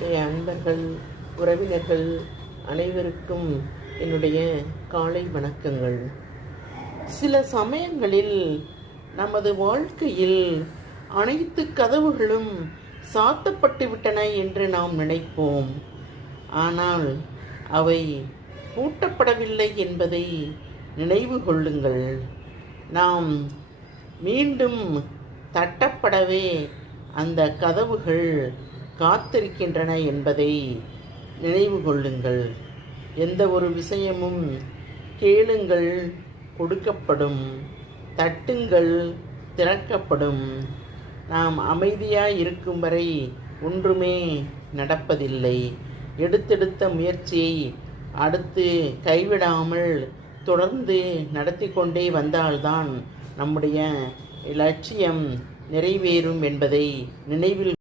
என்னுடைய அன்பர்கள், உறவினர்கள் அனைவருக்கும் என்னுடைய காலை வணக்கங்கள். சில சமயங்களில் நமது வாழ்க்கையில் அனைத்து கதவுகளும் சாத்தப்பட்டு விட்டன என்று நாம் நினைப்போம். ஆனால் அவை பூட்டப்படவில்லை என்பதை நினைவு கொள்ளுங்கள். நாம் மீண்டும் தட்டப்படவே அந்த கதவுகள் காத்திருக்கின்றன என்பதை நினைவு கொள்ளுங்கள். எந்த ஒரு விஷயமும் கேளுங்கள், கொடுக்கப்படும்; தட்டுங்கள், திறக்கப்படும். நாம் அமைதியாய் இருக்கும் வரை ஒன்றுமே நடப்பதில்லை. எடுத்தெடுத்த முயற்சியை அடுத்து கைவிடாமல் தொடர்ந்து நடத்தி கொண்டே வந்தால்தான் நம்முடைய லட்சியம் நிறைவேறும் என்பதை நினைவில்